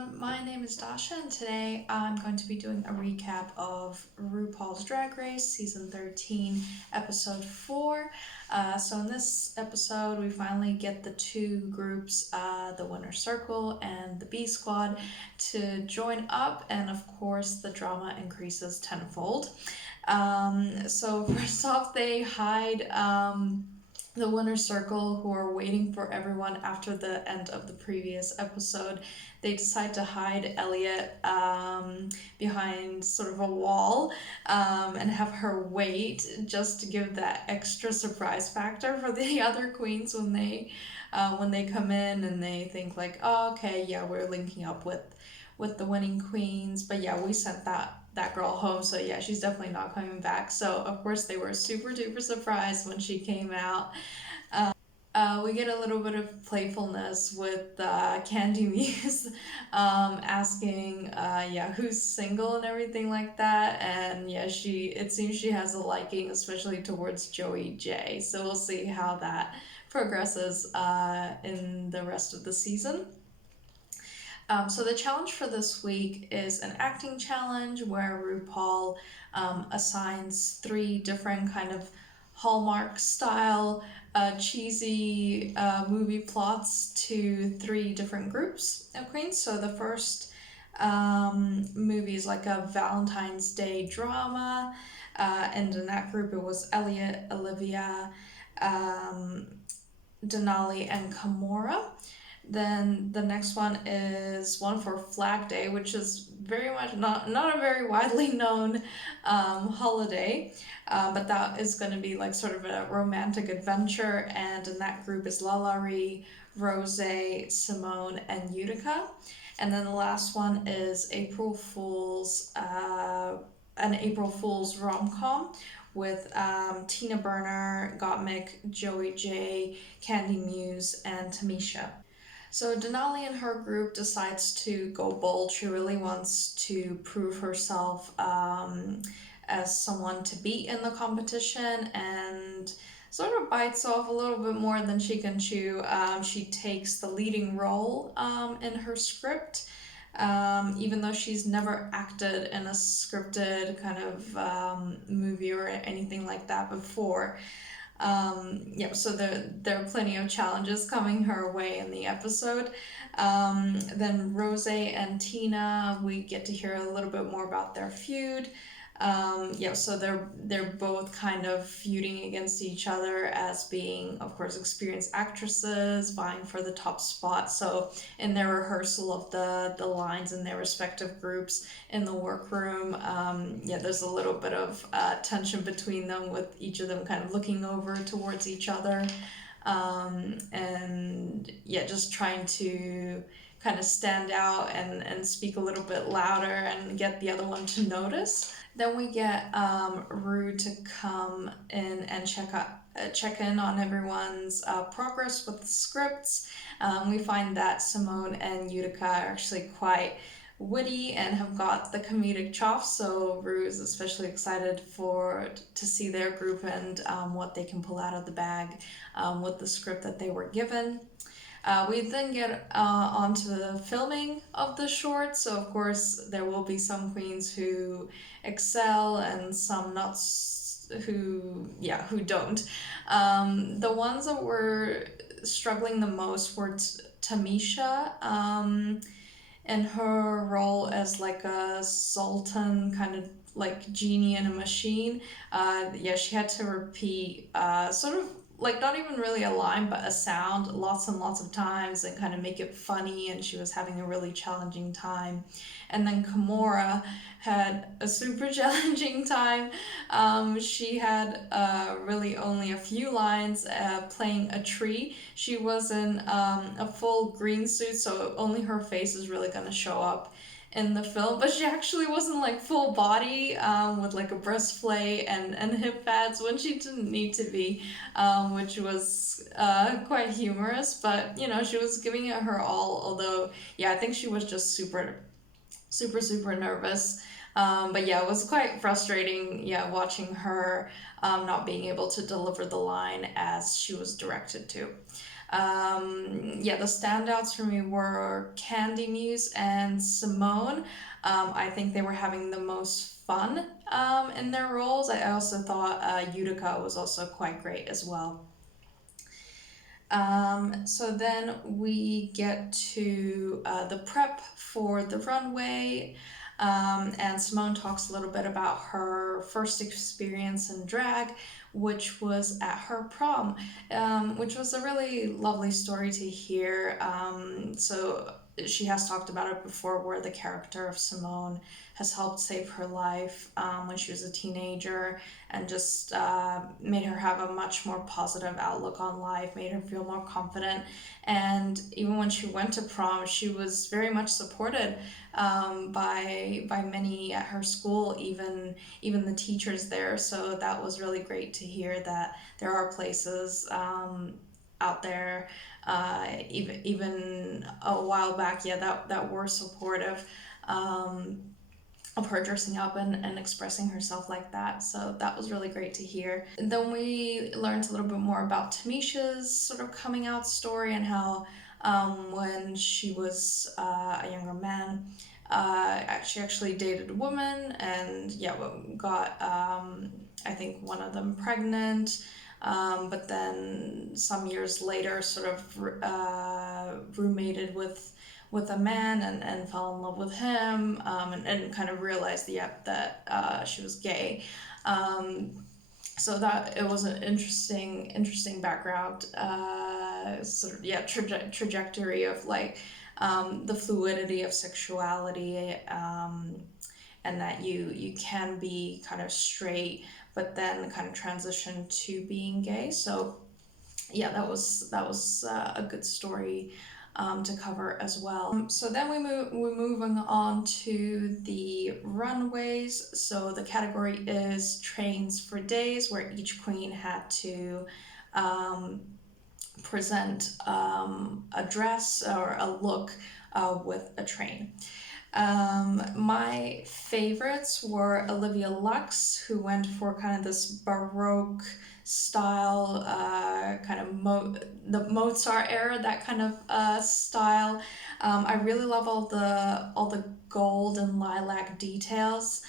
everyone, my name is Dasha and today I'm going to be doing a recap of RuPaul's Drag Race Season 13, Episode 4. So in this episode we finally get the two groups, the Winner's Circle and the B Squad, to join up, and of course the drama increases tenfold. So first off they hide the Winner's Circle, who are waiting for everyone after the end of the previous episode. They decide to hide Elliot behind sort of a wall and have her wait, just to give that extra surprise factor for the other queens when they come in and they think like, oh, okay, yeah, we're linking up with the winning queens, but yeah, we sent that girl home, so yeah, she's definitely not coming back. So of course they were super duper surprised when she came out. We get a little bit of playfulness with Candy Muse asking, yeah, who's single and everything like that. And yeah, it seems she has a liking, especially towards Joey J. So we'll see how that progresses in the rest of the season. So the challenge for this week is an acting challenge where RuPaul assigns three different kind of Hallmark style cheesy movie plots to three different groups of queens. So the first movie is like a Valentine's Day drama, and in that group it was Elliot, Olivia, Denali, and Kimora. Then the next one is one for Flag Day, which is very much not a very widely known holiday, but that is going to be like sort of a romantic adventure. And in that group is Lalaurie, Rose, Simone, and Utica. And then the last one is an April Fool's rom-com with Tina Burner, Gottmik, Joey J, Candy Muse, and Tamisha. So Denali and her group decides to go bold. She really wants to prove herself as someone to beat in the competition, and sort of bites off a little bit more than she can chew. She takes the leading role in her script, even though she's never acted in a scripted kind of movie or anything like that before. Yeah, so there are plenty of challenges coming her way in the episode. Then Rose and Tina, we get to hear a little bit more about their feud. Yeah, so they're both kind of feuding against each other as being, of course, experienced actresses vying for the top spot. So in their rehearsal of the lines in their respective groups in the workroom, yeah, there's a little bit of tension between them, with each of them kind of looking over towards each other, and yeah, just trying to kind of stand out and speak a little bit louder and get the other one to notice. Then we get Rue to come in and check in on everyone's progress with the scripts. We find that Simone and Utica are actually quite witty and have got the comedic chops, so Rue is especially excited to see their group and what they can pull out of the bag with the script that they were given. We then get onto the filming of the short, so of course there will be some queens who excel and some not, who don't. The ones that were struggling the most were Tamisha, and her role as like a sultan, kind of like genie in a machine. Yeah, she had to repeat sort of like not even really a line but a sound lots and lots of times and kind of make it funny, and she was having a really challenging time. And then Kimora had a super challenging time. She had really only a few lines, playing a tree. She was in a full green suit, so only her face is really going to show up in the film, but she actually wasn't like full body with like a breastplate and hip pads when she didn't need to be, which was quite humorous. But you know, she was giving it her all, although yeah, I think she was just super nervous. But yeah, it was quite frustrating, yeah, watching her not being able to deliver the line as she was directed to. Yeah, the standouts for me were Candy Muse and Simone. I think they were having the most fun in their roles. I also thought Utica was also quite great as well. So then we get to the prep for the runway, and Simone talks a little bit about her first experience in drag, which was at her prom, which was a really lovely story to hear. So she has talked about it before, where the character of Simone has helped save her life when she was a teenager, and just made her have a much more positive outlook on life, made her feel more confident. And even when she went to prom, she was very much supported by many at her school, even the teachers there. So that was really great to hear that there are places out there, even a while back, yeah, that were supportive. Um, of her dressing up and expressing herself like that. So that was really great to hear. And then we learned a little bit more about Tamisha's sort of coming out story, and how when she was a younger man, she actually dated a woman, and yeah, got I think one of them pregnant. But then some years later, sort of roommated with a man, and fell in love with him, and kind of realized that she was gay. Um, so that it was an interesting background, sort of, yeah, trajectory of like the fluidity of sexuality, and that you can be kind of straight but then kind of transition to being gay. So yeah, that was a good story to cover as well. So then we're moving on to the runways. So the category is trains for days, where each queen had to um, present a dress or a look with a train. My favorites were Olivia Lux, who went for kind of this Baroque style, kind of the Mozart era, that kind of style. I really love all the gold and lilac details.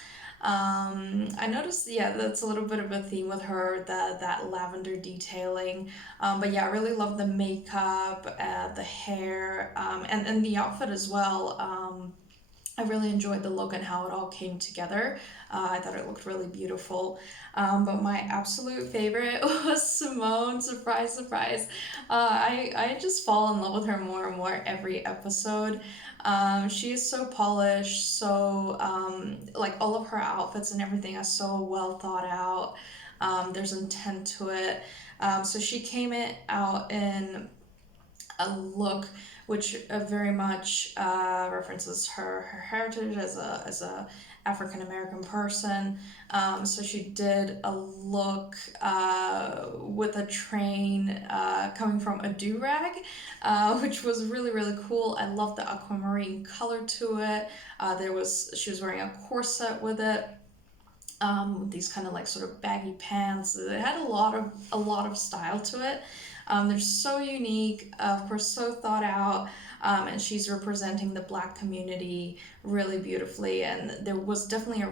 I noticed, yeah, that's a little bit of a theme with her, that lavender detailing. But yeah, I really love the makeup, the hair, and the outfit as well. I really enjoyed the look and how it all came together. I thought it looked really beautiful. But my absolute favorite was Simone. Surprise, surprise. I just fall in love with her more and more every episode. She is so polished, so like all of her outfits and everything are so well thought out. There's intent to it. So she came out in a look which very much references her heritage as a African American person. So she did a look with a train coming from a do rag, which was really cool. I love the aquamarine color to it. She was wearing a corset with it. These kind of like sort of baggy pants. It had a lot of style to it. They're so unique, of course, so thought out, and she's representing the Black community really beautifully. And there was definitely a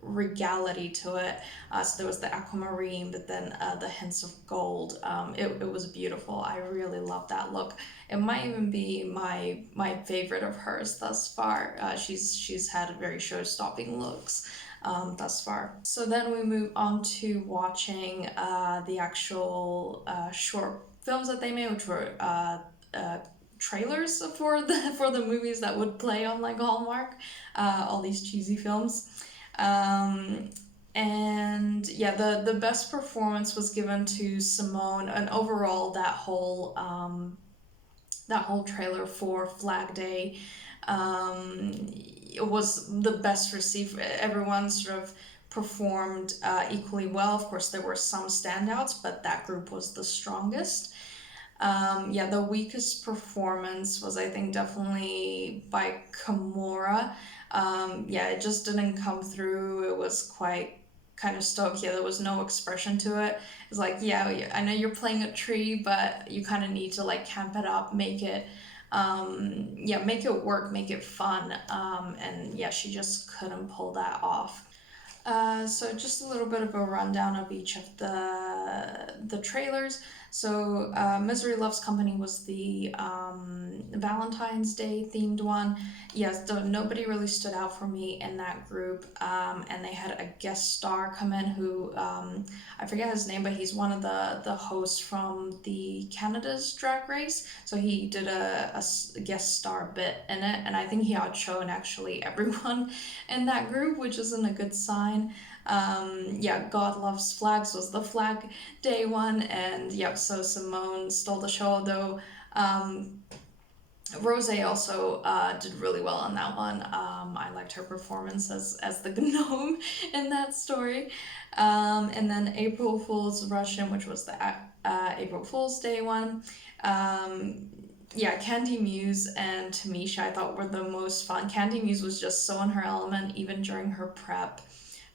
regality to it. So there was the aquamarine, but then the hints of gold. It was beautiful. I really love that look. It might even be my favorite of hers thus far. She's had very show-stopping looks thus far. So then we move on to watching the actual short films that they made, which were trailers for the movies that would play on like Hallmark, all these cheesy films. Um, and yeah, the best performance was given to Simone, and overall that whole trailer for Flag Day, it was the best received. Everyone sort of performed equally well. Of course, there were some standouts, but that group was the strongest. Yeah, the weakest performance was, I think, definitely by Kimura. Yeah, it just didn't come through. It was quite kind of stoic. Yeah, there was no expression to it. It's like, yeah, I know you're playing a tree, but you kind of need to like camp it up, make it, yeah, make it work, make it fun. And yeah, she just couldn't pull that off. So just a little bit of a rundown of each of the trailers. So Misery Loves Company was the Valentine's Day themed one. Yes, nobody really stood out for me in that group. And they had a guest star come in who I forget his name, but he's one of the hosts from the Canada's Drag Race. So he did a guest star bit in it, and I think he outshone actually everyone in that group, which isn't a good sign. Yeah, God Loves Flags was the Flag Day one, and yep, so Simone stole the show, though. Rose also did really well on that one. I liked her performance as the gnome in that story. And then April Fool's Russian, which was the April Fool's Day one. Yeah, Candy Muse and Tamisha I thought were the most fun. Candy Muse was just so in her element, even during her prep,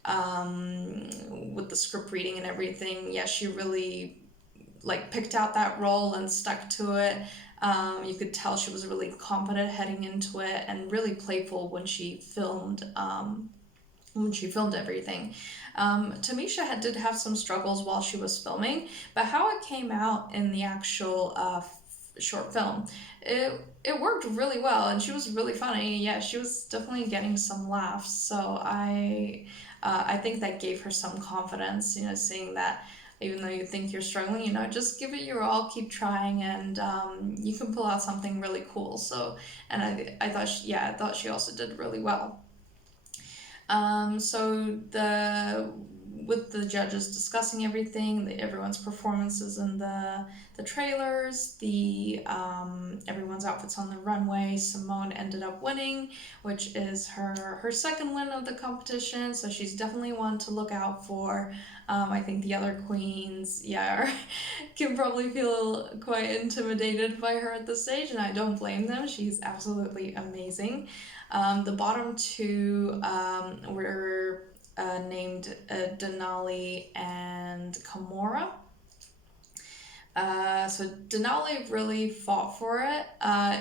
with the script reading and everything. Yeah, she really like picked out that role and stuck to it. You could tell she was really confident heading into it and really playful when she filmed. When she filmed everything. Tamisha did have some struggles while she was filming, but how it came out in the actual short film, it worked really well, and she was really funny. Yeah, she was definitely getting some laughs. So I think that gave her some confidence. You know, seeing that even though you think you're struggling, you know, just give it your all, keep trying, and you can pull out something really cool. So, and I thought I thought she also did really well. So the with the judges discussing everything, everyone's performances in the trailers, the everyone's outfits on the runway. Simone ended up winning, which is her second win of the competition. So she's definitely one to look out for. I think the other queens, yeah, can probably feel quite intimidated by her at this stage, and I don't blame them. She's absolutely amazing. The bottom two were named Denali and Kimora. So Denali really fought for it.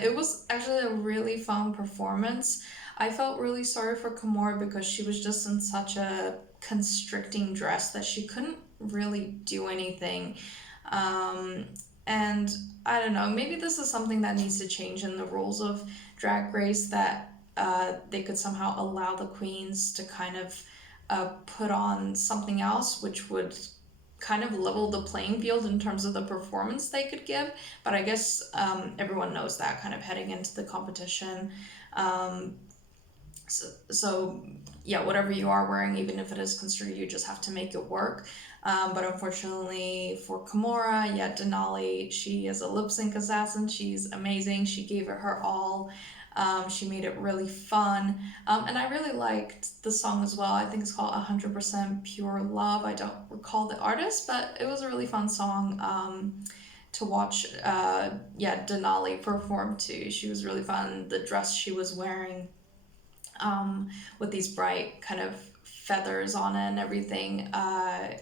It was actually a really fun performance. I felt really sorry for Kimora because she was just in such a constricting dress that she couldn't really do anything. Um, and I don't know, maybe this is something that needs to change in the rules of Drag Race, that they could somehow allow the queens to kind of put on something else, which would kind of level the playing field in terms of the performance they could give. But I guess everyone knows that kind of heading into the competition. Um, so yeah, whatever you are wearing, even if it is constricted, you just have to make it work. But unfortunately for Kimora, yeah, Denali, she is a lip sync assassin. She's amazing. She gave it her all. She made it really fun. And I really liked the song as well. I think it's called 100% Pure Love. I don't recall the artist, but it was a really fun song to watch. Yeah, Denali perform too. She was really fun. The dress she was wearing, with these bright kind of feathers on it and everything.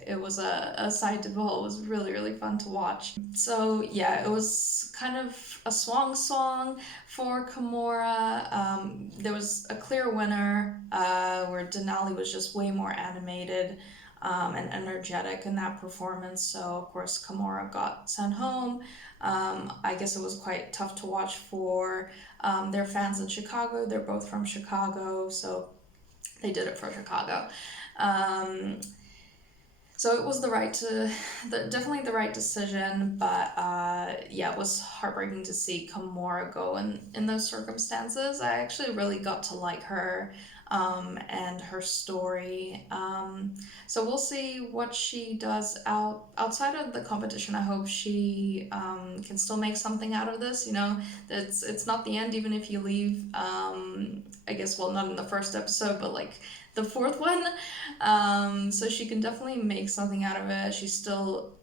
It was a sight to behold. It was really, really fun to watch. So yeah, it was kind of a song for Kimora. There was a clear winner where Denali was just way more animated and energetic in that performance. So of course Kimora got sent home. I guess it was quite tough to watch for their fans in Chicago. They're both from Chicago, so they did it for Chicago. Um, so it was definitely the right decision, but yeah, it was heartbreaking to see Kimora go in those circumstances. I actually really got to like her and her story. So we'll see what she does outside of the competition. I hope she can still make something out of this. You know, it's not the end, even if you leave. I guess, well, not in the first episode, but like the fourth one. So she can definitely make something out of it. She's still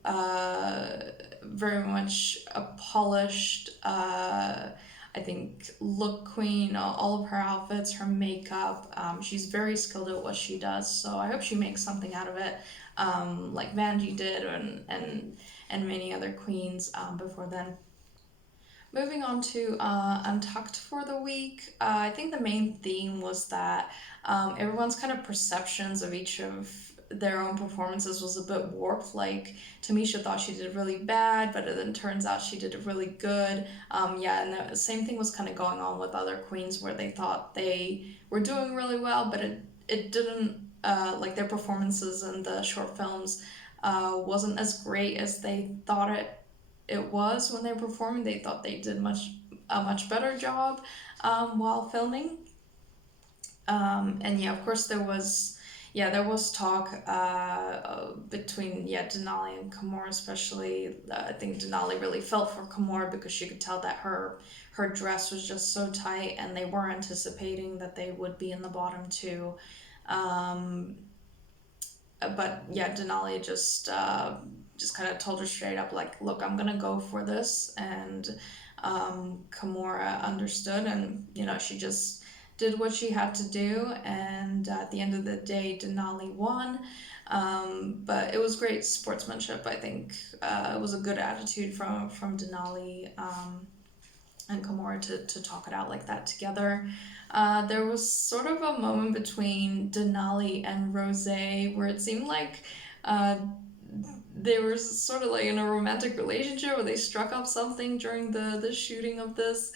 very much a polished I think, look queen, all of her outfits, her makeup. She's very skilled at what she does, so I hope she makes something out of it, like Vanjie did, and many other queens before then. Moving on to Untucked for the week, I think the main theme was that everyone's kind of perceptions of each of their own performances was a bit warped. Like Tamisha thought she did really bad, but it then turns out she did really good. Yeah, and the same thing was kind of going on with other queens where they thought they were doing really well, but it didn't, like their performances in the short films wasn't as great as they thought it was when they were performing. They thought they did a much better job while filming. And yeah, of course there was talk between Denali and Kimura, especially. I think Denali really felt for Kimura because she could tell that her dress was just so tight, and they were anticipating that they would be in the bottom two. Um, but yeah, Denali just kind of told her straight up, like, look, I'm gonna go for this, and Kimura understood, and she just did what she had to do, and at the end of the day, Denali won. But it was great sportsmanship. I think it was a good attitude from Denali and Kimura to talk it out like that together. There was sort of a moment between Denali and Rose where it seemed like uh, they were sort of like in a romantic relationship, where they struck up something during the shooting of this.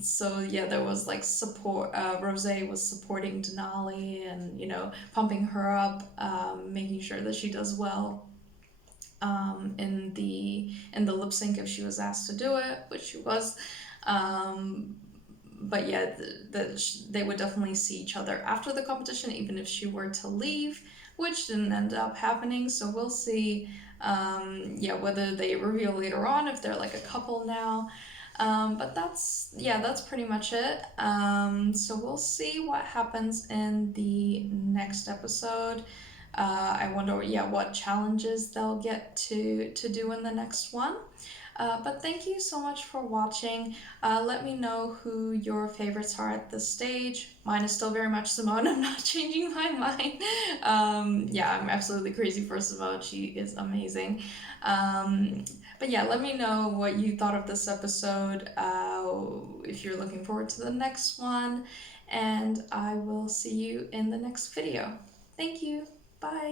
So yeah, there was like support. Rose was supporting Denali and pumping her up, making sure that she does well in the lip sync if she was asked to do it, which she was. Um, but yeah, they would definitely see each other after the competition, even if she were to leave, which didn't end up happening. So we'll see, yeah, whether they reveal later on if they're like a couple now. But that's pretty much it. So we'll see what happens in the next episode. I wonder, yeah, what challenges they'll get to do in the next one. But thank you so much for watching. Let me know who your favorites are at this stage. Mine is still very much Simone. I'm not changing my mind. Yeah, I'm absolutely crazy for Simone. She is amazing. But yeah, let me know what you thought of this episode, if you're looking forward to the next one, and I will see you in the next video. Thank you. Bye.